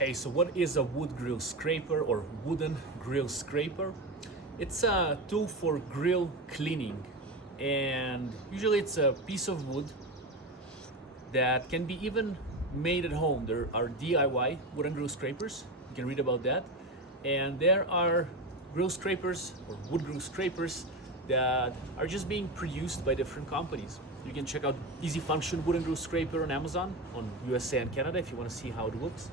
Hey, so what is a wood grill scraper or wooden grill scraper? It's a tool for grill cleaning, and usually it's a piece of wood that can be even made at home. There are DIY wooden grill scrapers. You can read about that. And there are grill scrapers or wood grill scrapers that are just being produced by different companies. You can check out Easy Function wooden grill scraper on Amazon, on USA and Canada, if you want to see how it looks.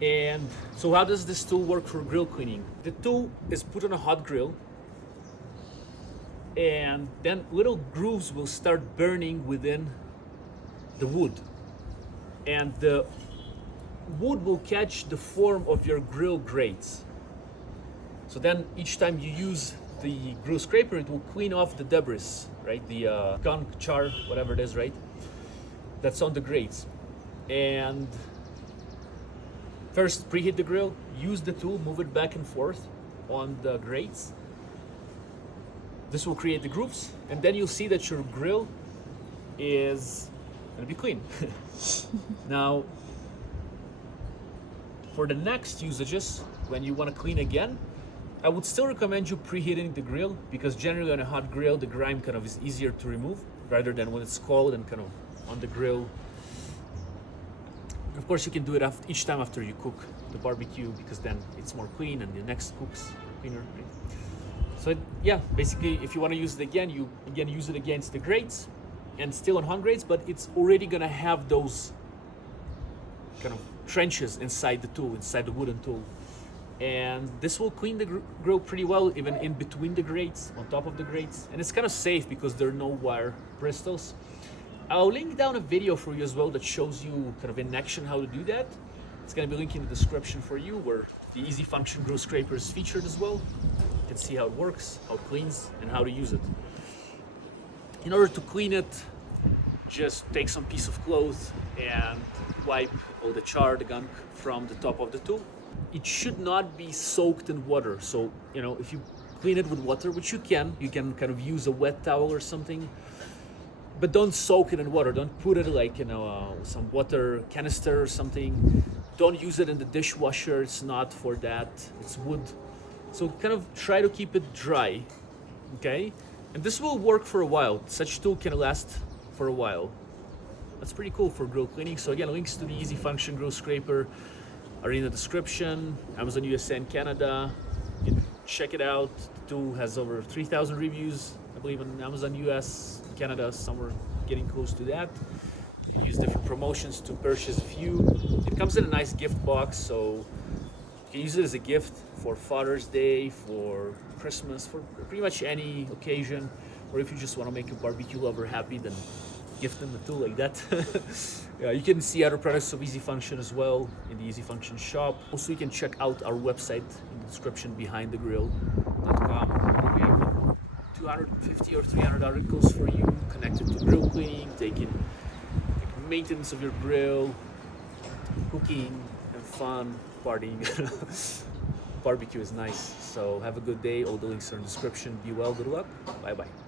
And so how does this tool work for grill cleaning? The tool is put on a hot grill, and then little grooves will start burning within the wood. And the wood will catch the form of your grill grates. So then each time you use the grill scraper, it will clean off the debris, right? The gunk, char, whatever it is, right? That's on the grates. And first, preheat the grill, use the tool, move it back and forth on the grates. This will create the grooves, and then you'll see that your grill is gonna be clean. Now, for the next usages, when you wanna clean again, I would still recommend you preheating the grill, because generally on a hot grill, the grime kind of is easier to remove rather than when it's cold and kind of on the grill. Of course, you can do it each time after you cook the barbecue, because then it's more clean and the next cook's cleaner. Right? So yeah, basically, if you want to use it again, you again use it against the grates and still on hot grates, but it's already gonna have those kind of trenches inside the tool, inside the wooden tool. And this will clean the grill pretty well, even in between the grates, on top of the grates. And it's kind of safe because there are no wire bristles. I'll link down a video for you as well that shows you kind of in action how to do that. It's going to be linked in the description for you, where the Easy Function grill scraper is featured as well. You can see how it works, how it cleans, and how to use it. In order to clean it, just take some piece of cloth and wipe all the char, the gunk from the top of the tool. It should not be soaked in water. So, if you clean it with water, which you can kind of use a wet towel or something, but don't soak it in water. Don't put it like some water canister or something. Don't use it in the dishwasher. It's not for that. It's wood. So kind of try to keep it dry, okay? And this will work for a while. Such tool can last for a while. That's pretty cool for grill cleaning. So again, links to the Easy Function grill scraper are in the description. Amazon USA and Canada. You can check it out. The tool has over 3,000 reviews, I believe, on Amazon US, Canada, somewhere getting close to that. You can use different promotions to purchase a few. It comes in a nice gift box, so you can use it as a gift for Father's Day, for Christmas, for pretty much any occasion. Or if you just want to make a barbecue lover happy, then gift them a tool like that. Yeah, you can see other products of Easy Function as well in the Easy Function shop. Also, you can check out our website in the description, behindthegrill.com. We have 250 or 300 articles for you connected to grill cleaning, taking maintenance of your grill, cooking, and fun, partying. Barbecue is nice. So have a good day. All the links are in the description. Be well, good luck. Bye-bye.